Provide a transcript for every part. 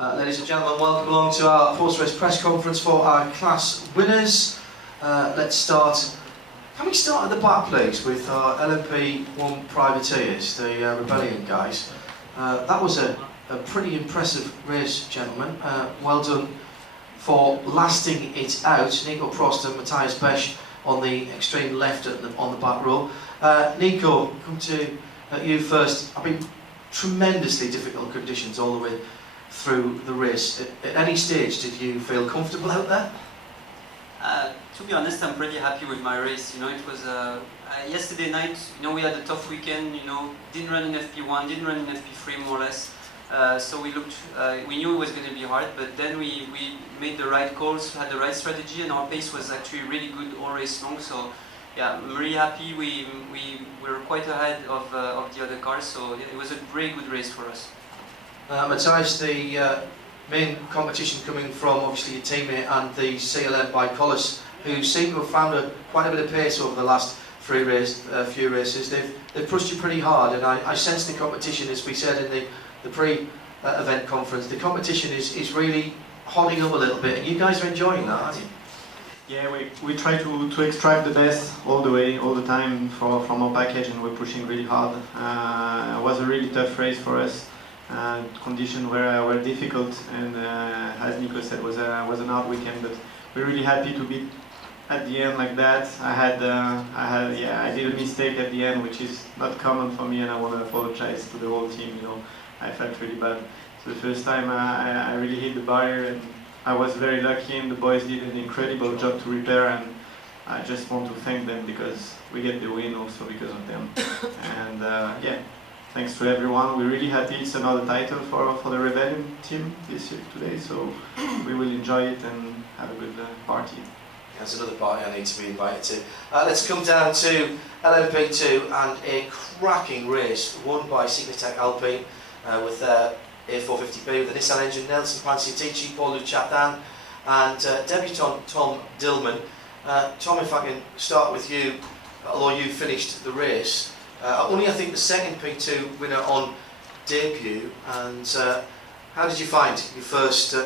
Ladies and gentlemen, welcome along to our post-race press conference for our class winners. Let's start. Can we start at the back, please, with our LMP1 privateers, the Rebellion guys? That was a pretty impressive race, gentlemen. Well done for lasting it out. Nico, Prost and Matthias Beche on the extreme left on the back row. Nico, come to you first. I mean, tremendously difficult conditions all the way through the race. At any stage, did you feel comfortable out there? To be honest, I'm pretty happy with my race. You know, it was yesterday night. You know, we had a tough weekend. You know, didn't run in FP1, didn't run in FP3 more or less. So we knew it was going to be hard, but then we made the right calls, had the right strategy, and our pace was actually really good all race long. So yeah, I'm really happy. We were quite ahead of the other cars. So yeah, it was a very good race for us. Matthias, the main competition coming from obviously your teammate and the CLM by Collis, who seem to have found quite a bit of pace over the last few races. They've pushed you pretty hard, and I sense the competition, as we said in the pre-event conference, the competition is really hotting up a little bit, and you guys are enjoying that, aren't you? Yeah, we try to extract the best all the way, all the time from our package, and we're pushing really hard. It was a really tough race for us. Conditions were difficult, and as Nico said, was an hard weekend. But we're really happy to be at the end like that. I did a mistake at the end, which is not common for me, and I want to apologize to the whole team. You know, I felt really bad. So the first time I really hit the barrier, and I was very lucky, and the boys did an incredible job to repair. And I just want to thank them because we get the win also because of them. And yeah. Thanks to everyone. We're really happy. It's another title for the Rebellion team today, so we will enjoy it and have a good party. That's another party I need to be invited to. Let's come down to LMP2 and a cracking race won by Signatech Alpine with their A450B with the Nissan engine, Nelson Panciatici, Paul-Loup, Chatin and debutant Tom Dillman. Tom, if I can start with you, although you finished the race, only I think the second P2 winner on debut, and how did you find your first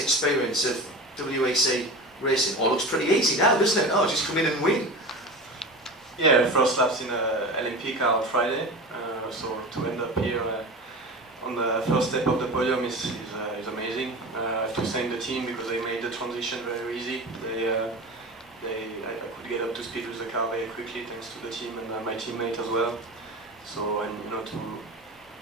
experience of WEC racing? Oh, it looks pretty easy now, doesn't it? Oh, just come in and win. Yeah, first laps in LMP car on Friday, so to end up here on the first step of the podium is amazing. I have to thank the team because they made the transition very easy. I could get up to speed with the car very quickly thanks to the team and my teammate as well. So, and you know, to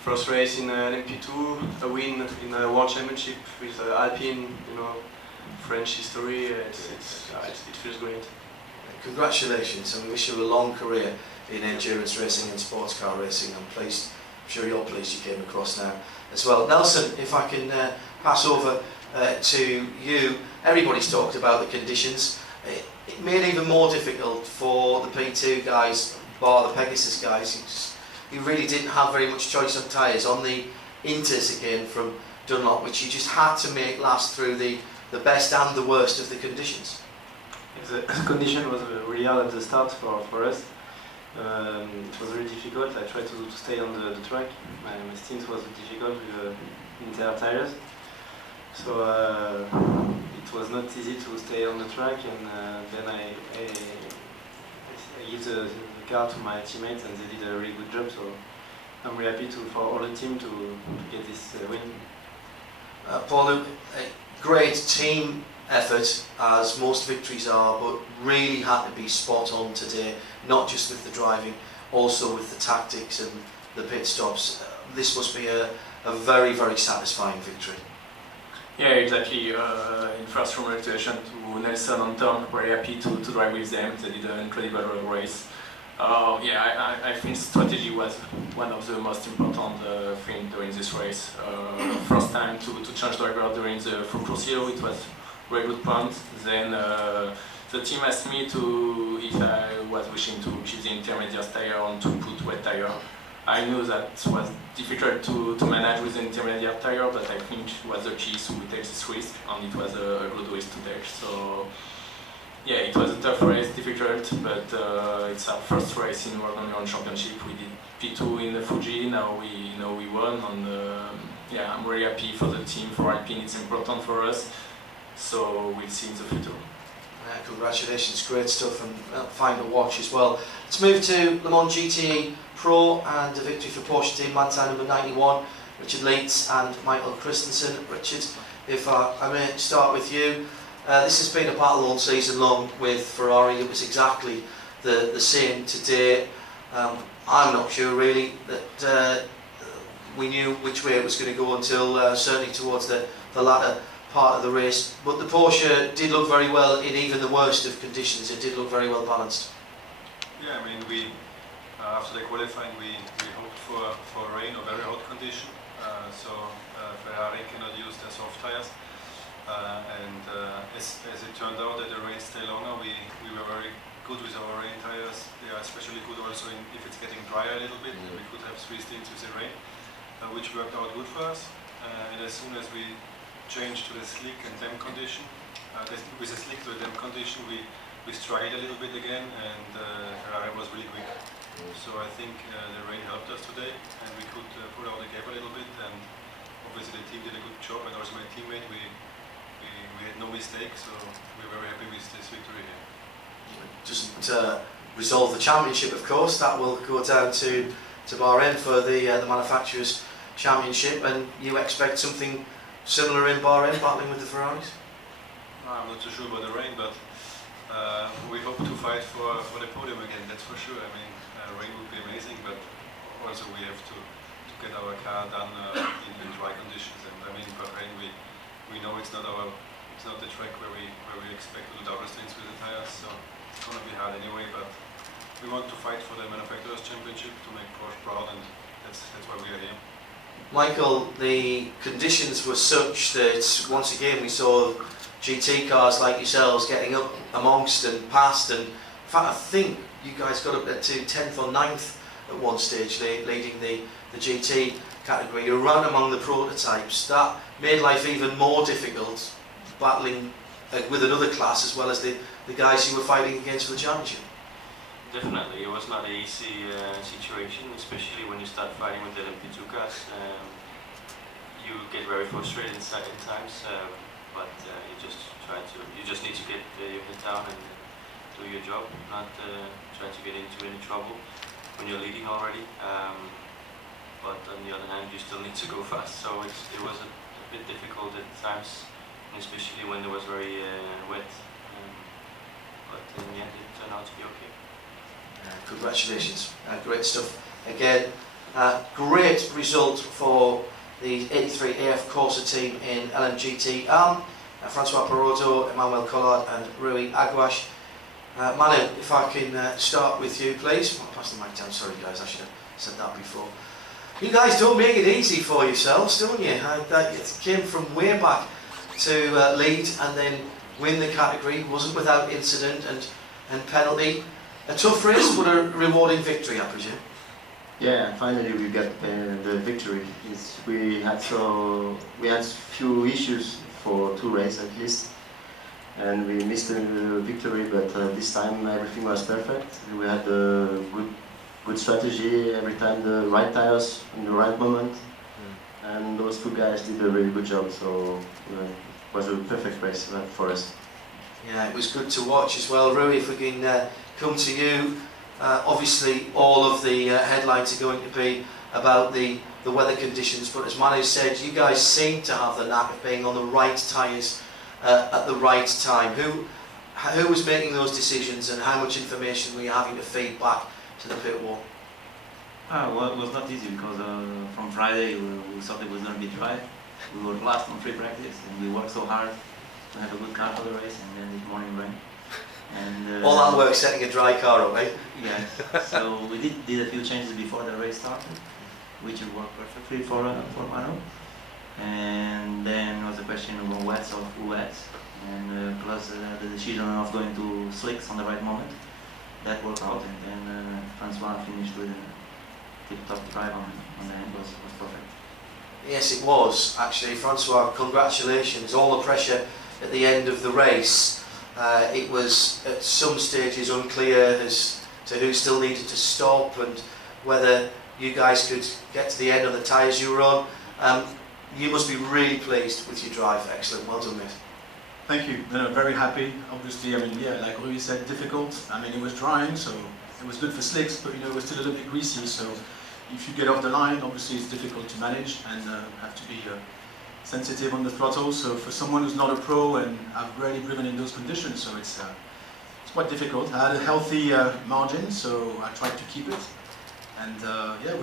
first race in LMP2, a win in a World Championship with Alpine, you know, French history, it feels great. Congratulations, and we wish you a long career in endurance racing and sports car racing. I'm sure you're pleased you came across now as well. Nelson, if I can pass over to you. Everybody's talked about the conditions. It made it even more difficult for the P2 guys, bar the Pegasus guys. You really didn't have very much choice on tyres on the Inters again from Dunlop, which you just had to make last through the best and the worst of the conditions. The condition was really hard at the start for us. It was really difficult. I tried to stay on the track. My stint was difficult with Inter tires. So it was not easy to stay on the track, and then I give the car to my teammates, and they did a really good job. So I'm really happy for all the team to get this win. Paul-Loup, a great team effort, as most victories are, but really had to be spot on today, not just with the driving, also with the tactics and the pit stops. This must be a very, very satisfying victory. Yeah, exactly. In first, congratulations to Nelson and Tom. Very happy to drive with them. They did an incredible race. Yeah, I think strategy was one of the most important things during this race. First time to change driver during the full crucial, it was very good point. Then the team asked me if I was wishing to keep the intermediate tire or to put wet tire. I knew that was difficult to manage with the intermediate tire, but I think it was the key to take this risk, and it was a good risk to take. So yeah, it was a tough race, difficult, but it's our first race in World Endurance Championship. We did P2 in the Fuji. Now we won, and yeah, I'm really happy for the team, for Alpine. It's important for us. So we'll see in the future. Congratulations, great stuff, and fine to watch as well. Let's move to LMGTE Pro and a victory for Porsche team, Manthey number 91, Richard Lietz and Michael Cristensen. Richard, if I may start with you, this has been a battle all season long with Ferrari. It was exactly the same today. I'm not sure really that we knew which way it was going to go until certainly towards the latter part of the race, but the Porsche did look very well in even the worst of conditions. It did look very well balanced. Yeah, I mean, we after the qualifying we hoped for rain or very hot condition, so Ferrari cannot use their soft tires, and as it turned out that the rain stayed longer, we were very good with our rain tires. They are especially good also if it's getting drier a little bit. We could have 3 stints with the rain, which worked out good for us, and as soon as we changed to the slick and damp condition. With the slick to the damp condition, we struggled a little bit again, and Ferrari was really quick. So I think the rain helped us today, and we could pull out the gap a little bit. And obviously the team did a good job, and also my teammate, we had no mistake. So we're very happy with this victory here. It doesn't resolve the championship, of course. That will go down to Bahrain for the manufacturers' championship, and you expect something similar in Bahrain, battling with the Ferraris? I'm not too sure about the rain, but we hope to fight for the podium again, that's for sure. I mean, rain would be amazing, but also we have to get our car done in dry conditions. And I mean, Bahrain, we know it's not the track where we expect to do double stints with the tires, so it's going to be hard anyway. But we want to fight for the manufacturers' championship to make Porsche proud, and that's why we are here. Michael, the conditions were such that once again we saw GT cars like yourselves getting up amongst and past, and in fact I think you guys got up to 10th or 9th at one stage, leading the GT category. You're right among the prototypes. That made life even more difficult, battling with another class as well as the guys you were fighting against for the championship. Definitely, it was not an easy situation, especially when you start fighting with the LMP2 cars. You get very frustrated in times, but you just need to get your head down and do your job, not try to get into any trouble when you're leading already. But on the other hand, you still need to go fast, so it was a bit difficult at times, and especially when it was very wet. But in the end, it turned out to be okay. Congratulations, great stuff again. Great result for the 83 AF Corsa team in LMGTE Am. Francois Perrodo, Emmanuel and Rui Aguas. Manu, if I can start with you, please. I'll pass the mic down. Sorry, guys, I should have said that before. You guys don't make it easy for yourselves, don't you? It came from way back to lead and then win the category. Wasn't without incident and penalty. A tough race, but a rewarding victory, I presume. Yeah, finally we got the victory. We had few issues for 2 races at least, and we missed the victory. But this time everything was perfect. We had a good strategy every time, the right tires in the right moment, and those 2 guys did a really good job. So it was a perfect race for us. Yeah, it was good to watch as well. Rui, if we can come to you, obviously all of the headlines are going to be about the weather conditions, but as Manu said, you guys seem to have the knack of being on the right tyres at the right time. Who was making those decisions, and how much information were you having to feed back to the pit wall? Well, it was not easy because from Friday we thought it was going to be dry. We were last on free practice and we worked so hard to have a good car for the race, and then this morning rain. And, all that work setting a dry car up, eh? Yeah, so we did a few changes before the race started, which worked perfectly for Manu. And then was the question of wets or full wets, and plus the decision of going to slicks on the right moment. That worked out, and then Francois finished with a tip-top drive on the end was perfect. Yes, it was actually. Francois, congratulations. All the pressure at the end of the race. It was at some stages unclear as to who still needed to stop and whether you guys could get to the end of the tyres you were on. You must be really pleased with your drive. Excellent. Well done, mate. Thank you. No, very happy. Obviously, I mean, yeah, like Rui said, difficult. I mean, it was drying, so it was good for slicks, but you know, it was still a little bit greasy. So if you get off the line, obviously it's difficult to manage and have to be sensitive on the throttle. So for someone who's not a pro, and I've rarely driven in those conditions, so it's quite difficult. I had a healthy margin, so I tried to keep it. And yeah,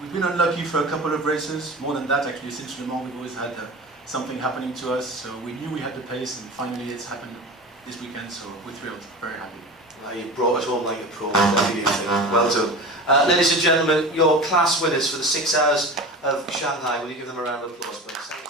we've been unlucky for a couple of races. More than that, actually, since Le Mans, we've always had something happening to us. So we knew we had the pace, and finally it's happened this weekend. So we're thrilled, very happy. Well, you brought it home like a pro. Well done. Ladies and gentlemen, your class winners for the 6 hours of Shanghai. Will you give them a round of applause, please?